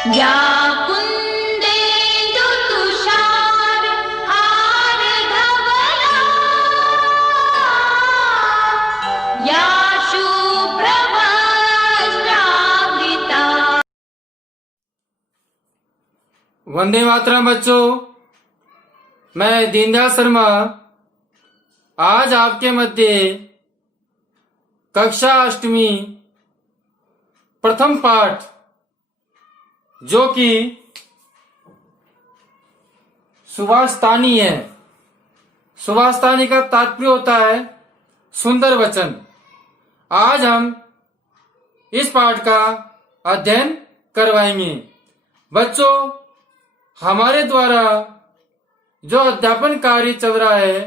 या कुन्देन्दु तुषार हारधवला या शुभ्रवस्त्रावृता। वंदे मातरम बच्चों, मैं दीनदयाल शर्मा आज आपके मध्य कक्षा अष्टमी प्रथम पाठ जो कि सुभाषतानी है। सुभाषतानी का तात्पर्य होता है सुंदर वचन। आज हम इस पाठ का अध्ययन करवाएंगे। बच्चों, हमारे द्वारा जो अध्यापन कार्य चल रहा है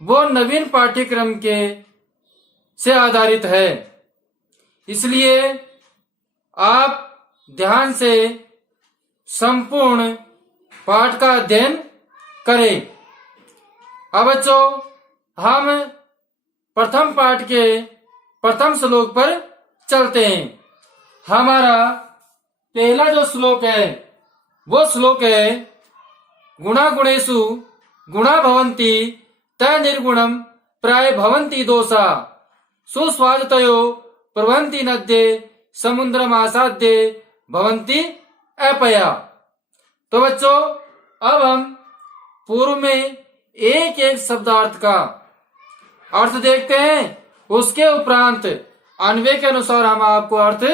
वो नवीन पाठ्यक्रम के से आधारित है, इसलिए आप ध्यान से संपूर्ण पाठ का अध्ययन करें। अब बच्चों, हम प्रथम पाठ के प्रथम श्लोक पर चलते हैं। हमारा पहला जो श्लोक है वो श्लोक है गुणा गुणेषु गुणा भवन्ति तय निर्गुणम प्राय भवन्ति दोषा सुस्वादतयो प्रभवन्ति नद्ये समुद्रमासाद्ये भवन्ति अपया। तो बच्चों, अब हम पूर्व में एक एक शब्दार्थ का अर्थ देखते हैं, उसके उपरांत अन्वय के अनुसार हम आपको अर्थ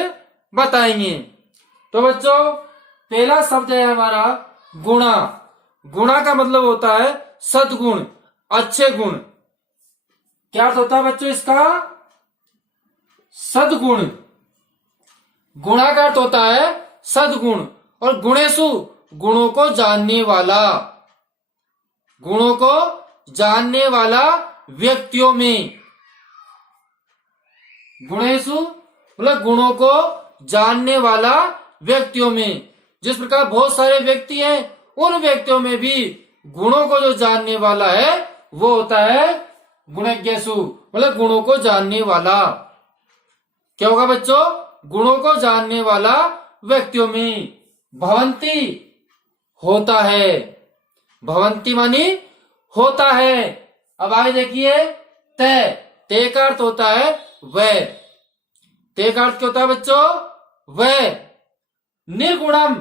बताएंगे। तो बच्चों, पहला शब्द है हमारा गुणा। गुणा का मतलब होता है सद्गुण, अच्छे गुण। क्या अर्थ होता है बच्चों इसका? सद्गुण। गुणा का अर्थ होता है सद्गुण। और गुणेषु, गुणों को जानने वाला, गुणों को जानने वाला व्यक्तियों में। गुणेषु मतलब गुणों को जानने वाला व्यक्तियों में। जिस प्रकार बहुत सारे व्यक्ति हैं, उन व्यक्तियों में भी गुणों को जो जानने वाला है वो होता है गुणज्ञेषु, मतलब गुणों को जानने वाला। क्या होगा बच्चों? गुणों को जानने वाला व्यक्तियों में। भवंती होता है, भवंती मानी होता है। अब आगे देखिए तय। तय का अर्थ होता है वह। तय का अर्थ क्या होता है बच्चों? वह। निर्गुणम,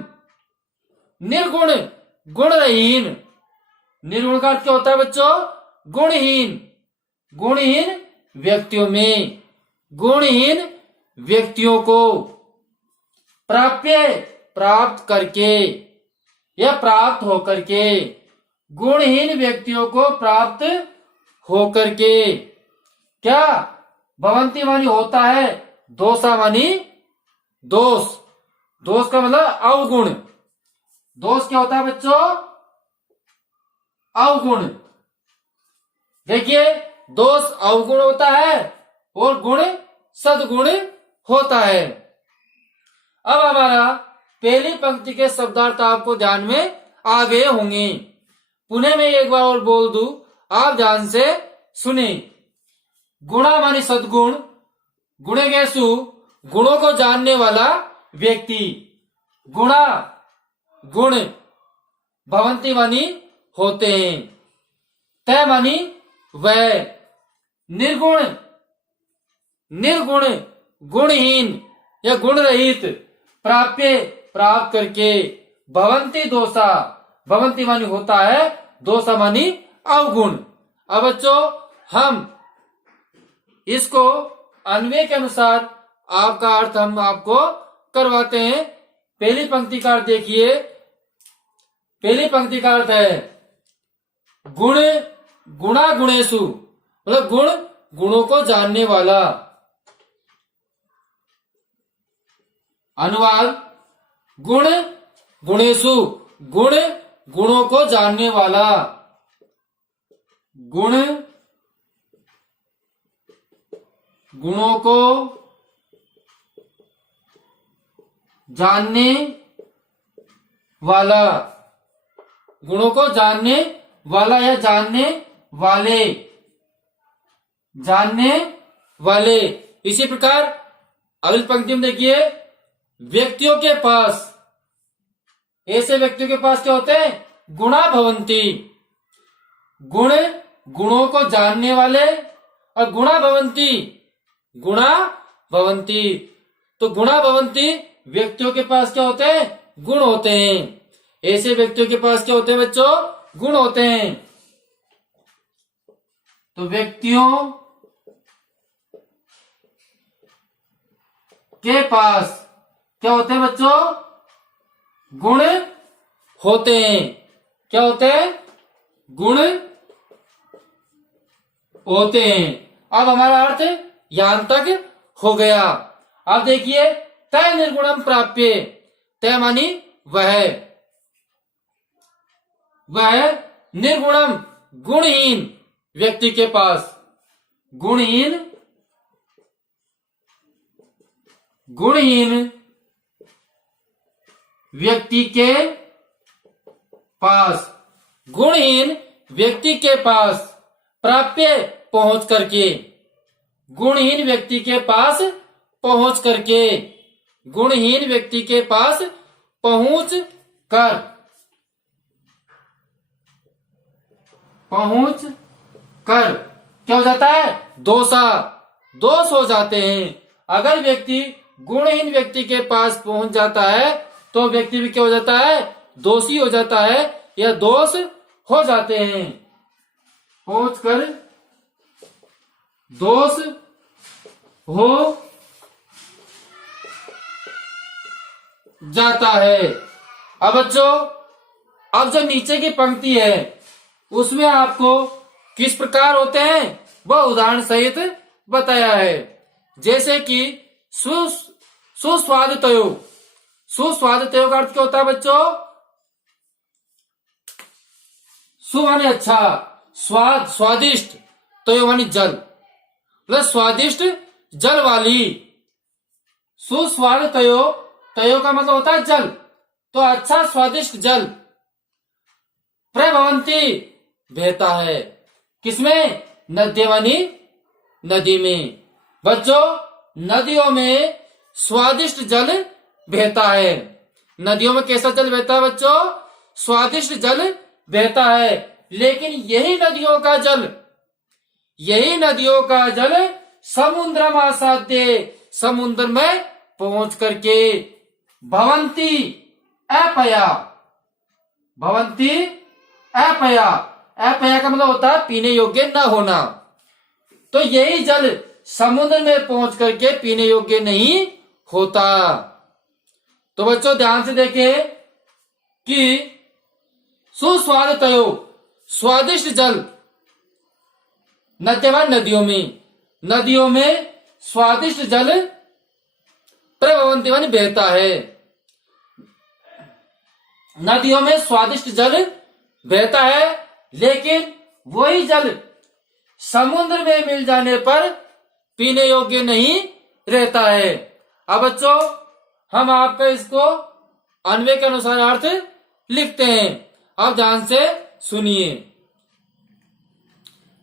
निर्गुण, गुणहीन। निर्गुण का अर्थ क्या होता है बच्चों? गुणहीन। गुणहीन व्यक्तियों में, गुणहीन व्यक्तियों को प्राप्य, प्राप्त करके या प्राप्त होकर के। गुणहीन व्यक्तियों को प्राप्त होकर के। क्या? भवंती मानी होता है, दोषा मानी दोष। दोष का मतलब अवगुण। दोष क्या होता है बच्चों? अवगुण। देखिए, दोष अवगुण होता है और गुण सद्गुण होता है। अब हमारा पहली पंक्ति के शब्दार्थ आपको ध्यान में आ गए होंगे। पुनः मैं एक बार और बोल दूं, आप ध्यान से सुने। गुणा मानी सद्गुण, गुणज्ञेषु गुणों को जानने वाला व्यक्ति। गुणा गुण, भवंती मानी होते हैं, तय मानी वह। निर्गुण, निर्गुण गुणहीन या गुण रहित, प्राप्य प्राप्त करके। भवंती दोषा, भवंती मानी होता है, दोषा मानी अवगुण। अब बच्चों, हम इसको अन्वय के अनुसार आपका अर्थ हम आपको करवाते हैं। पहली पंक्ति का अर्थ देखिए। पहली पंक्ति का अर्थ है गुण गुणा गुणेषु, मतलब गुण गुणों को जानने वाला। अनुवाद गुण गुणेषु, गुण गुणों को जानने वाला। गुण गुणों को जानने वाला। गुणों को जानने वाला या जानने वाले, जानने वाले। इसी प्रकार अगली पंक्ति में देखिए, व्यक्तियों के पास, ऐसे व्यक्तियों के पास क्या होते हैं? गुणा भवंती। गुण, गुणों को जानने वाले, और गुणा भवंती, गुणा भवंती। तो गुणा भवंती व्यक्तियों के पास क्या होते हैं? गुण होते हैं। ऐसे व्यक्तियों के पास क्या होते हैं बच्चों? गुण होते हैं। तो व्यक्तियों के पास क्या होते हैं बच्चों? गुण होते हैं। क्या होते हैं? गुण होते हैं। अब हमारा अर्थ यहां तक हो गया। अब देखिए, तय निर्गुणम प्राप्य। तय मानी वह निर्गुणम गुणहीन व्यक्ति के पास, गुणहीन व्यक्ति के पास, गुणहीन व्यक्ति के पास प्राप्य पहुंच करके, गुणहीन व्यक्ति के पास पहुंच करके, गुणहीन व्यक्ति के पास पहुंच कर, क्या हो जाता है? दोष हो जाते हैं। अगर व्यक्ति गुणहीन व्यक्ति के पास पहुंच जाता है तो व्यक्ति भी क्या हो जाता है? दोषी हो जाता है, या दोष हो जाते हैं। पहुंचकर दोष हो जाता है। अब बच्चों, अब जो नीचे की पंक्ति है उसमें आपको किस प्रकार होते हैं वह उदाहरण सहित बताया है। जैसे कि सुस्वादतयो। सुस्वादतयो का अर्थ क्या होता है बच्चों? सु माने अच्छा, स्वाद स्वादिष्ट, तयो माने जल, प्लस स्वादिष्ट जल वाली। सुस्वादतयो, तयो का मतलब होता है जल, तो अच्छा स्वादिष्ट जल प्रभवंती बहता है। किसमें? नद्यवनी, नदी में। बच्चों, नदियों में स्वादिष्ट जल बहता है। नदियों में कैसा जल बहता है बच्चों? स्वादिष्ट जल बहता है। लेकिन यही नदियों का जल समुद्र में आसाद्य, समुद्र में पहुंच करके भवंती अपया, अपया का मतलब होता है पीने योग्य न होना। तो यही जल समुद्र में पहुंच करके पीने योग्य नहीं होता। तो बच्चों ध्यान से देखें कि सुस्वादतयो, स्वादिष्ट जल, नद्यवान नदियों में स्वादिष्ट जल प्रभवंती मानी बहता है। नदियों में स्वादिष्ट जल बहता है, लेकिन वही जल समुद्र में मिल जाने पर पीने योग्य नहीं रहता है। अब बच्चों, हम आपका इसको अन्वय के अनुसार अर्थ लिखते हैं। अब ध्यान से सुनिए।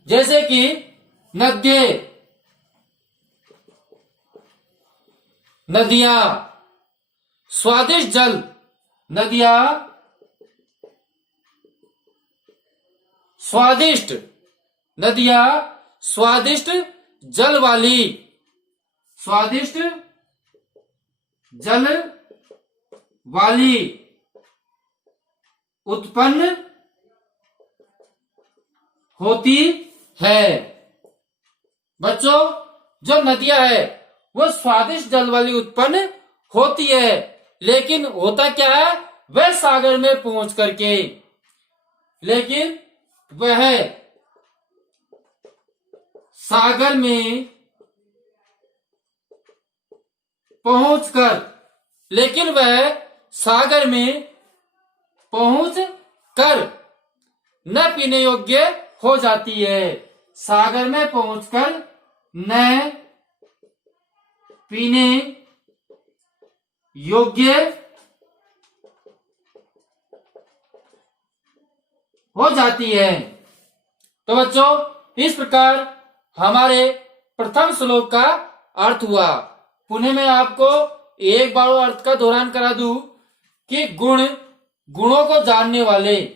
जैसे कि नद्ये, नदियां, स्वादिष्ट जल, नदियां स्वादिष्ट, नदियां स्वादिष्ट जल वाली, स्वादिष्ट जल वाली उत्पन्न होती है। बच्चों, जो नदियां है वो स्वादिष्ट जल वाली उत्पन्न होती है, लेकिन होता क्या है? वह सागर में पहुंच करके, लेकिन वह सागर में पहुंचकर, लेकिन वह सागर में पहुंच कर न पीने योग्य हो जाती है। सागर में पहुंचकर न पीने योग्य हो जाती है। तो बच्चों, इस प्रकार हमारे प्रथम श्लोक का अर्थ हुआ। पुनः मैं आपको एक बार अर्थ का दोहरान करा दूं कि गुण, गुणों को जानने वाले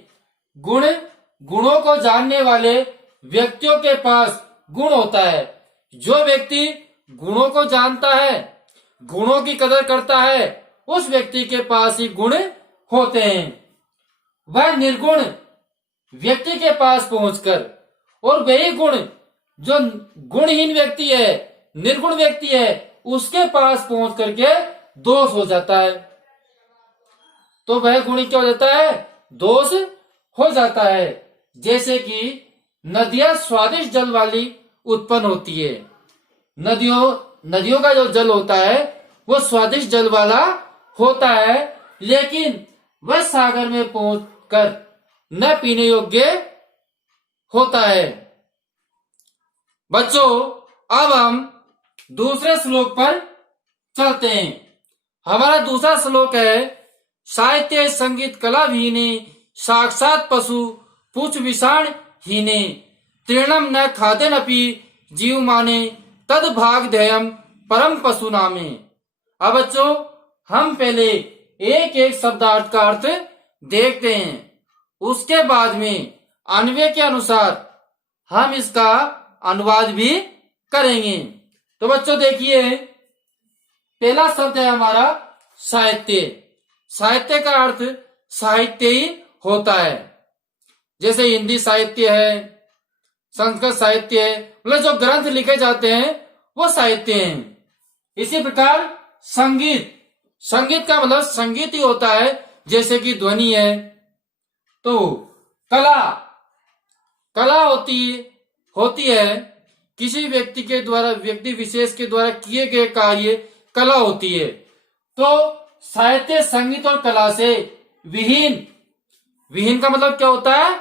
गुणों को जानने वाले व्यक्तियों के पास गुण होता है। जो व्यक्ति गुणों को जानता है, गुणों की कदर करता है, उस व्यक्ति के पास ही गुण होते हैं। वह निर्गुण व्यक्ति के पास पहुंचकर, और वही गुण जो गुणहीन व्यक्ति है, निर्गुण व्यक्ति है, उसके पास पहुंच करके दोष हो जाता है। तो वह गुण क्या हो जाता है? दोष हो जाता है। जैसे कि नदियां स्वादिष्ट जल वाली उत्पन्न होती है। नदियों का जो जल होता है वो स्वादिष्ट जल वाला होता है, लेकिन वह सागर में पहुंचकर न पीने योग्य होता है। बच्चों, अब हम दूसरे श्लोक पर चलते हैं। हमारा दूसरा श्लोक है, साहित्य संगीत कला हीने साक्षात पशु पुछ विषाण हीने तृणम न खादेनपि जीव माने तद भाग ध्येयम परम पशु नामे। अब बच्चों, हम पहले एक एक शब्दार्थ का अर्थ देखते हैं, उसके बाद में अन्वय के अनुसार हम इसका अनुवाद भी करेंगे। तो बच्चों देखिए, पहला शब्द है हमारा साहित्य। साहित्य का अर्थ साहित्य ही होता है। जैसे हिंदी साहित्य है, संस्कृत साहित्य है, मतलब जो ग्रंथ लिखे जाते हैं वो साहित्य हैं। इसी प्रकार संगीत का मतलब संगीत ही होता है, जैसे कि ध्वनि है। तो कला होती है किसी व्यक्ति विशेष के द्वारा किए गए कार्य कला होती है। तो साहित्य संगीत और कला से विहीन का मतलब क्या होता है?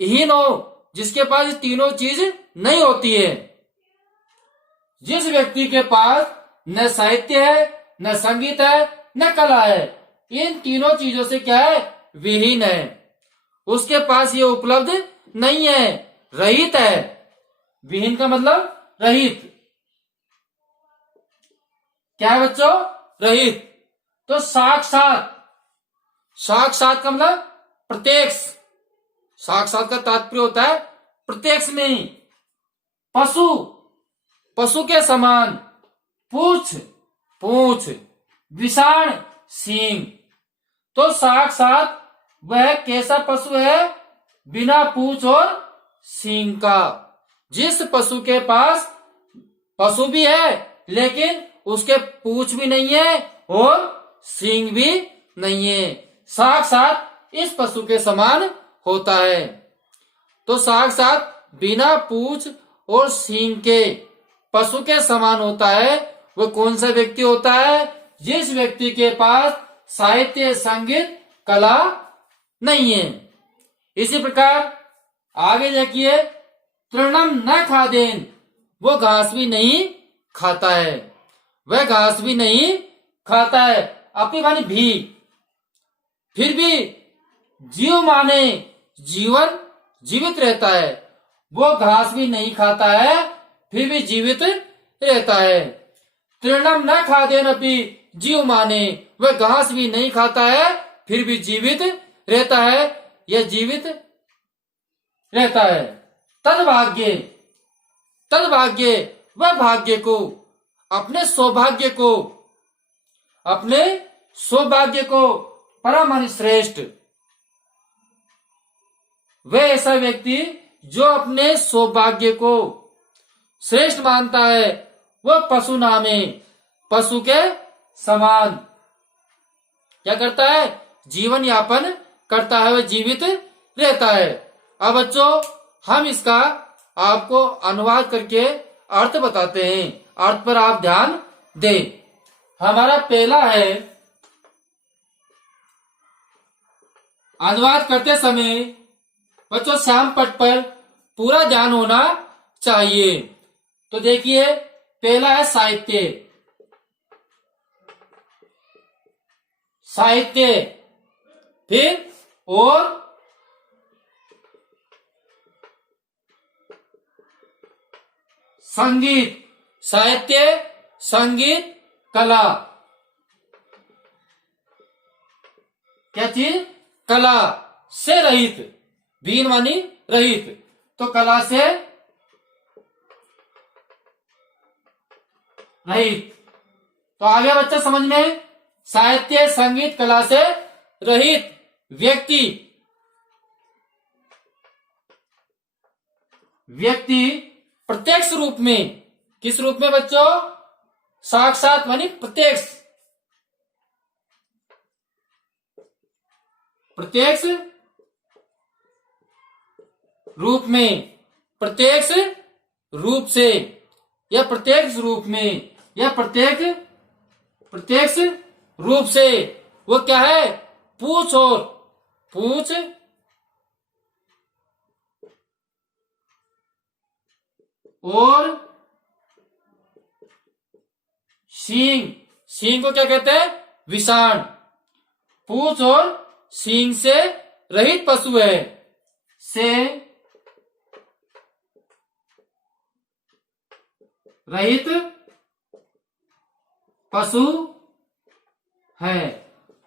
हीन हो, जिसके पास तीनों चीज नहीं होती है। जिस व्यक्ति के पास न साहित्य है, न संगीत है, न कला है, इन तीनों चीजों से क्या है? विहीन है। उसके पास ये उपलब्ध नहीं है, रहित है। विहीन का मतलब रहित। क्या है बच्चों? रहित। तो साक्षात का मतलब प्रत्यक्ष। साक्षात का तात्पर्य होता है प्रत्यक्ष नहीं। पशु के समान, पूछ, विषाण सींग। तो साक्षात वह कैसा पशु है? बिना पूछ और सींग का। जिस पशु के पास पशु भी है, लेकिन उसके पूछ भी नहीं है और सींग भी नहीं है, साक्षात इस पशु के समान होता है। तो साक्षात बिना पूछ और सींग के पशु के समान होता है। वो कौन सा व्यक्ति होता है? जिस व्यक्ति के पास साहित्य, संगीत, कला नहीं है। इसी प्रकार आगे देखिए, तृणम न खादेन, वो घास भी नहीं खाता है। वह घास भी नहीं खाता है, अपनी मानी भी। फिर भी जीव माने जीवित रहता है। वो घास भी नहीं खाता है, फिर भी जीवित रहता है। तृणम न खादेन अपि जीव माने, वह घास भी नहीं खाता है, फिर भी जीवित रहता है। यह जीवित रहता है। तद्भाग्य, वह भाग्य को, अपने सौभाग्य को परम माने श्रेष्ठ। वह ऐसा व्यक्ति जो अपने सौभाग्य को श्रेष्ठ मानता है, वह पशु नामे, पशु के समान क्या करता है? जीवन यापन करता है, वह जीवित रहता है। अब बच्चों, हम इसका आपको अनुवाद करके अर्थ बताते हैं। अर्थ पर आप ध्यान दें। हमारा पहला है, अनुवाद करते समय बच्चों श्याम पट पर पूरा ध्यान होना चाहिए। तो देखिए, पहला है साहित्य। फिर और संगीत। साहित्य, संगीत, कला। क्या चीज? कला से रहित, विहीन मानी रहित, तो कला से रहित। तो आ गया बच्चा समझ में? साहित्य, संगीत, कला से रहित व्यक्ति, व्यक्ति प्रत्यक्ष रूप में, किस रूप में बच्चों? साक्षात मानी प्रत्यक्ष, प्रत्यक्ष रूप में, प्रत्यक्ष रूप से, या प्रत्यक्ष रूप में, या प्रत्यक्ष रूप से, वो क्या है? पूछ और सींग, सींग को क्या कहते हैं? विषाण। पूछ और सींग से रहित पशु है, से रहित पशु है।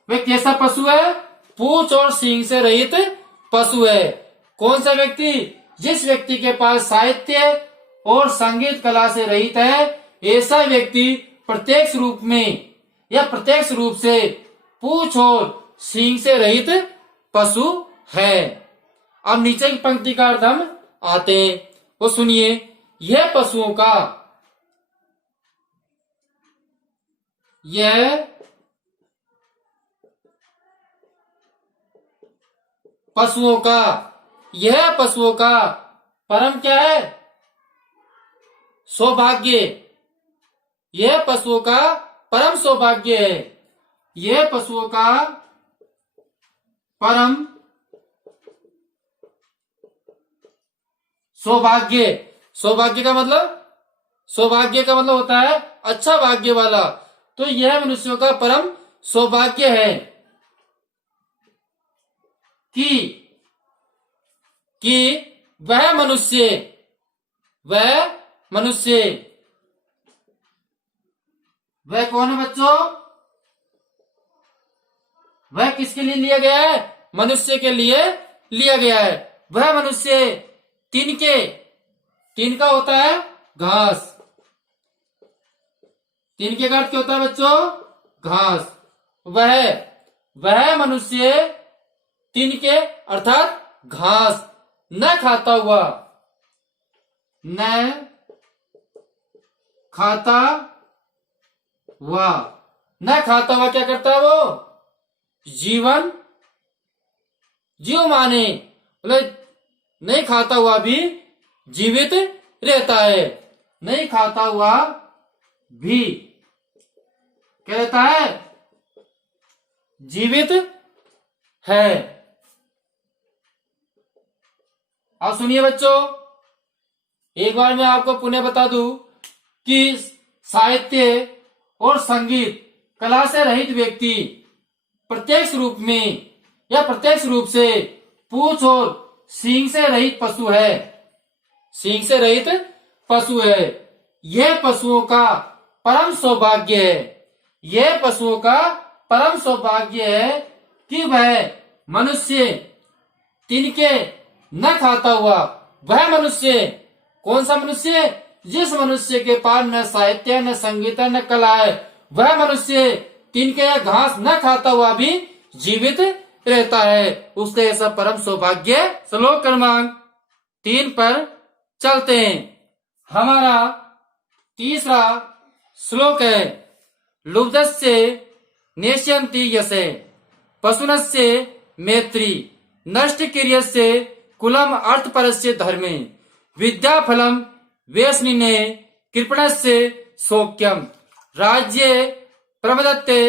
वे कैसा पशु है? पूछ और सींग से रहित पशु है। कौन सा व्यक्ति? जिस व्यक्ति के पास साहित्य और संगीत कला से रहित है, ऐसा व्यक्ति प्रत्यक्ष रूप में या प्रत्यक्ष रूप से पूछ और सींग से रहित पशु है। अब नीचे की पंक्ति का अर्थ हम आते हैं, वो सुनिए। यह पशुओं का, यह पशुओं का, यह पशुओं का परम क्या है? सौभाग्य। यह पशुओं का परम सौभाग्य है। यह पशुओं का परम सौभाग्य। सौभाग्य का मतलब, सौभाग्य का मतलब होता है अच्छा भाग्य वाला। तो यह मनुष्यों का परम सौभाग्य है कि वह मनुष्य, वह कौन है बच्चों? वह किसके लिए लिया गया है? मनुष्य के लिए लिया गया है। वह मनुष्य तिनके, तिनका होता है घास, तिनके का अर्थ क्या होता है बच्चों? घास। वह मनुष्य तिनके अर्थात घास न खाता हुआ, न खाता हुआ, न खाता हुआ क्या करता है वो? जीव माने, मतलब नहीं खाता हुआ भी जीवित रहता है। नहीं खाता हुआ भी क्या रहता है? जीवित है। अब सुनिए बच्चों, एक बार मैं आपको पुनः बता दूं कि साहित्य और संगीत कला से रहित व्यक्ति प्रत्यक्ष रूप में या प्रत्यक्ष रूप से पूछ और सींग से रहित पशु है, सींग से रहित पशु है। यह पशुओं का परम सौभाग्य है। यह पशुओं का परम सौभाग्य है कि वह मनुष्य तिनके न खाता हुआ, वह मनुष्य, कौन सा मनुष्य? जिस मनुष्य के पास न साहित्य, न संगीत, न कला है, वह मनुष्य तिनके या घास न खाता हुआ भी जीवित रहता है। उससे ऐसा परम सौभाग्य। श्लोक क्रमांक 3 पर चलते हैं। हमारा तीसरा श्लोक है, लुब्धस्य नेष्यन्ति यसे पशुनस्य मैत्री नष्ट क्रियस्य कुलम अर्थपरस्य धर्मे विद्या फलम वेशनिने कृपणस्य शोक्यम राज्ये प्रमदत्ते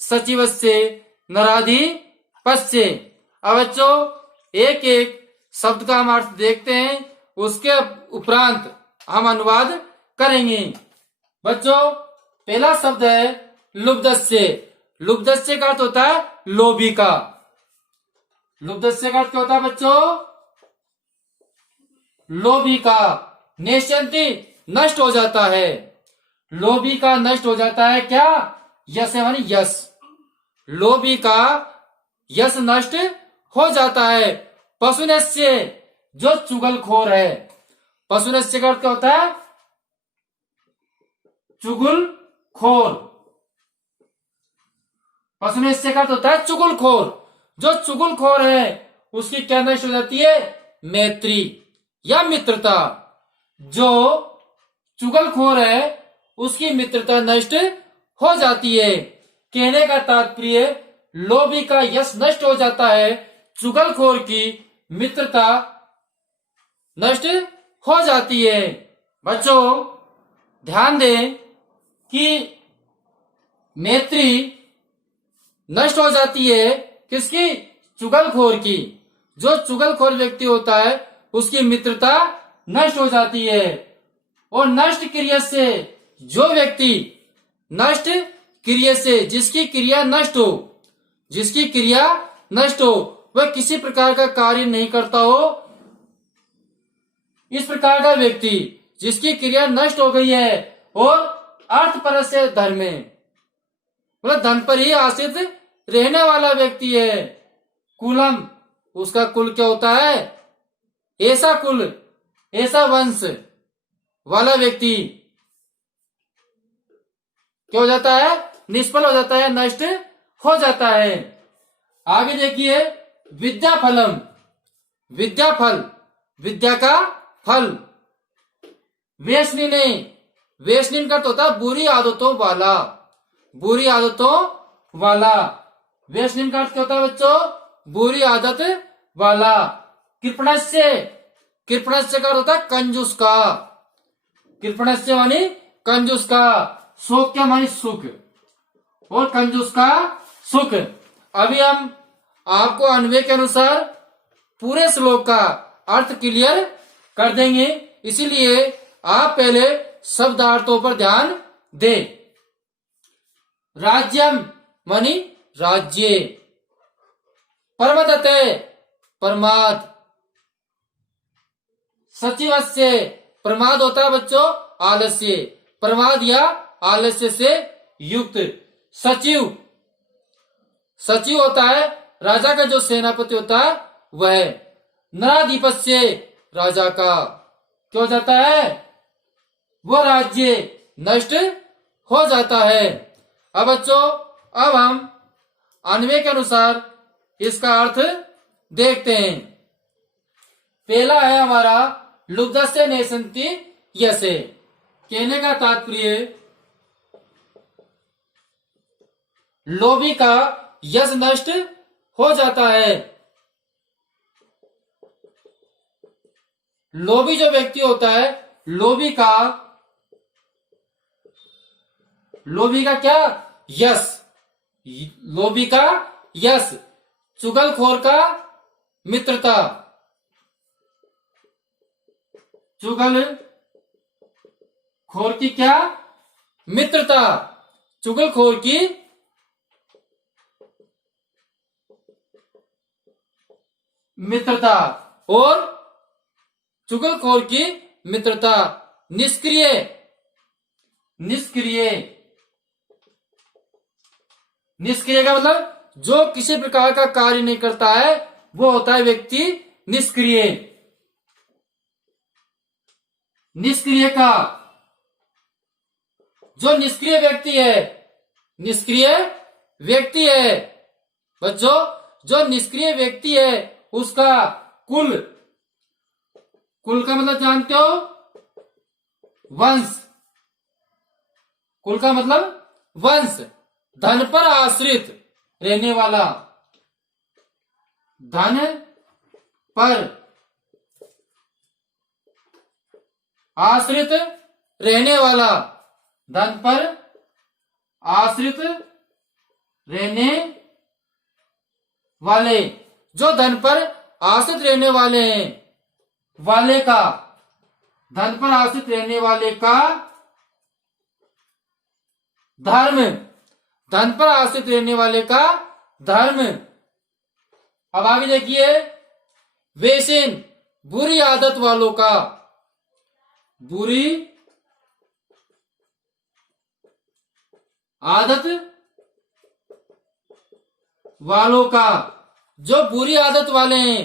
सचिवस्य नराधिपस्य। अब बच्चों एक एक शब्द का हम अर्थ देखते हैं, उसके उपरांत हम अनुवाद करेंगे। बच्चों पहला शब्द है लुब्धस्य। लुब्धस्य का अर्थ होता है लोभी का। लुब्धस्य का अर्थ क्या होता है बच्चों? लोभी का। नेष्यन्ति नष्ट हो जाता है। लोभी का नष्ट हो जाता है क्या? यश है मानी यश। लोभी का यश नष्ट हो जाता है। पशुनस्य, जो चुगलखोर है। पशुनस्य का अर्थ क्या होता है? चुगलखोर। पशुनस्य का अर्थ होता है चुगलखोर। जो चुगलखोर है उसकी क्या नष्ट हो जाती है? मैत्री या मित्रता। जो चुगलखोर है उसकी मित्रता नष्ट हो जाती है। कहने का तात्पर्य, लोभी का यश नष्ट हो जाता है, चुगलखोर की मित्रता नष्ट हो जाती है। बच्चों ध्यान दें कि मैत्री नष्ट हो जाती है किसकी? चुगलखोर की। जो चुगलखोर व्यक्ति होता है उसकी मित्रता नष्ट हो जाती है। और नष्ट क्रिया से, जो व्यक्ति नष्ट क्रिया से, जिसकी क्रिया नष्ट हो, जिसकी क्रिया नष्ट हो, वह किसी प्रकार का कार्य नहीं करता हो, इस प्रकार का व्यक्ति जिसकी क्रिया नष्ट हो गई है और अर्थ पर से धर्म में, मतलब धन पर ही आश्रित रहने वाला व्यक्ति है। कुलम, उसका कुल क्या होता है? ऐसा कुल, ऐसा वंश वाला व्यक्ति क्या हो जाता है? निष्फल हो जाता है, नष्ट हो जाता है। आगे देखिए, विद्या फलम। विद्या फल, विद्या का फल। व्यसनी, व्यसनी का तो होता है बुरी आदतों वाला, बुरी आदतों वाला। व्यसनी का अर्थ क्या होता है बच्चों? बुरी आदत वाला। कृपणस्य, कृपणस्य का अर्थ होता है कंजूस का। कृपणस्य मानी कंजूस का। शोक क्या मानी सुख, और कंजूस का सुख। अभी हम आपको अन्वय के अनुसार पूरे श्लोक का अर्थ क्लियर कर देंगे, इसीलिए आप पहले शब्दार्थों पर ध्यान दें। राज्यम मानी राज्य। परमदते, प्रमाद। सचिवस्य, प्रमाद होता है बच्चों आलस्य, प्रमाद या आलस्य से युक्त। सचिव, सचिव होता है राजा का जो सेनापति होता है वह। नराधिपस्य, राजा का क्या हो जाता है? वो राज्य नष्ट हो जाता है। अब बच्चों, अब हम अन्वय के अनुसार इसका अर्थ देखते हैं। पहला है हमारा लुब्धस्य नेशंति यसे। कहने का तात्पर्य, लोभी का यश नष्ट हो जाता है। लोभी जो व्यक्ति होता है, लोभी का क्या? यश। लोभी का यश, चुगलखोर का मित्रता। चुगलखोर की क्या? मित्रता। चुगलखोर की मित्रता, और चुगलखोर की मित्रता। निष्क्रिय, निष्क्रिय, निष्क्रिय का मतलब जो किसी प्रकार का कार्य नहीं करता है, वो होता है व्यक्ति निष्क्रिय। निष्क्रिय का, जो निष्क्रिय व्यक्ति है, निष्क्रिय व्यक्ति है बच्चों, जो निष्क्रिय व्यक्ति है उसका कुल, कुल का मतलब जानते हो? वंश। कुल का मतलब वंश। धन पर आश्रित रहने वाला, धन पर आश्रित रहने वाला, धन पर आश्रित रहने वाले। जो धन पर आश्रित रहने वाले हैं, वाले का, धन पर आश्रित रहने वाले का धर्म, धन पर आश्रित रहने वाले का धर्म। अब आगे देखिए, व्यसन, बुरी आदत वालों का, बुरी आदत वालों का। जो बुरी आदत वाले हैं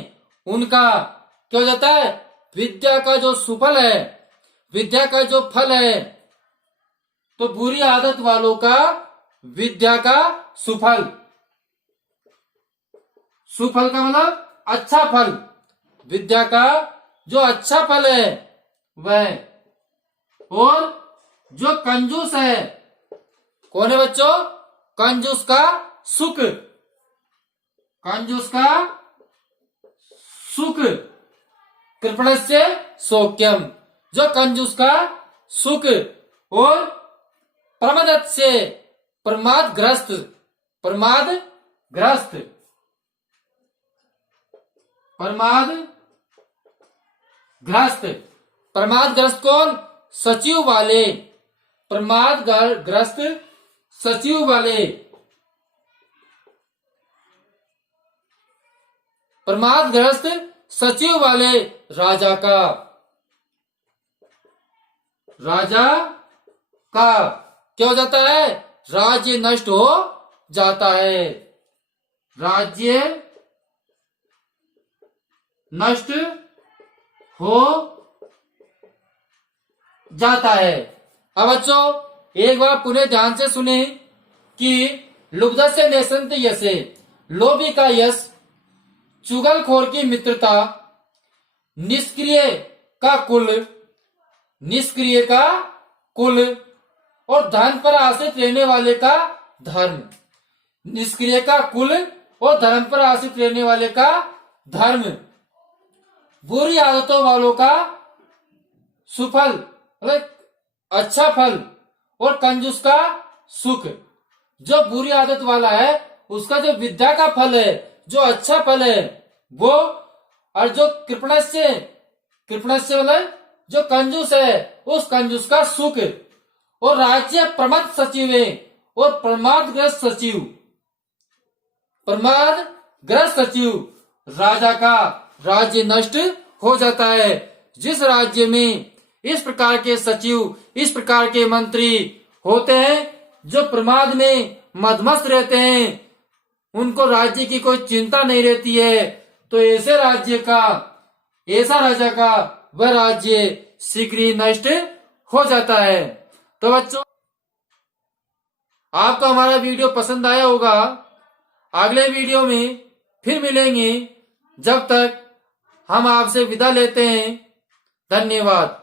उनका क्या हो जाता है, विद्या का जो सुफल है, विद्या का जो फल है, तो बुरी आदत वालों का विद्या का सुफल, सुफल का मतलब अच्छा फल, विद्या का जो अच्छा फल है वह, और जो कंजूस है, कौन है बच्चों, कंजूस का सुख, कंजूस का सुख, कृपणस्य सौख्यम, जो कंजूस का सुख, और प्रमदत से प्रमादग्रस्त, प्रमादग्रस्त, प्रमादग्रस्त, प्रमादग्रस्त कौन, सचिव वाले, प्रमादग्रस्त सचिव वाले, प्रमादग्रस्त सचिव वाले राजा का, राजा का क्या हो जाता है, राज्य नष्ट हो जाता है, राज्य नष्ट हो जाता है। अब बच्चों एक बार पुनः ध्यान से सुने कि लुब्धस्य नेशंत यसे, लोभी का यश, चुगलखोर की मित्रता, निष्क्रिय का कुल, निष्क्रिय का कुल, और धन पर आश्रित रहने वाले का धर्म, निष्क्रिय का कुल और धर्म पर आश्रित रहने वाले का धर्म, बुरी आदतों वालों का सुफल मतलब अच्छा फल, और कंजूस का सुख। जो बुरी आदत वाला है उसका जो विद्या का फल है, जो अच्छा फल है वो, और जो कृपणस्य, कृपणस्य मतलब जो कंजूस है उस कंजूस का सुख, और राज्य प्रमद सचिव है, और प्रमादग्रस्त सचिव, प्रमादग्रस्त सचिव राजा का राज्य नष्ट हो जाता है। जिस राज्य में इस प्रकार के सचिव, इस प्रकार के मंत्री होते हैं जो प्रमाद में मदमस्त रहते हैं, उनको राज्य की कोई चिंता नहीं रहती है, तो ऐसे राज्य का, ऐसा राजा का वह राज्य शीघ्र ही नष्ट हो जाता है। तो बच्चों आपको हमारा वीडियो पसंद आया होगा। अगले वीडियो में फिर मिलेंगे, जब तक हम आपसे विदा लेते हैं। धन्यवाद।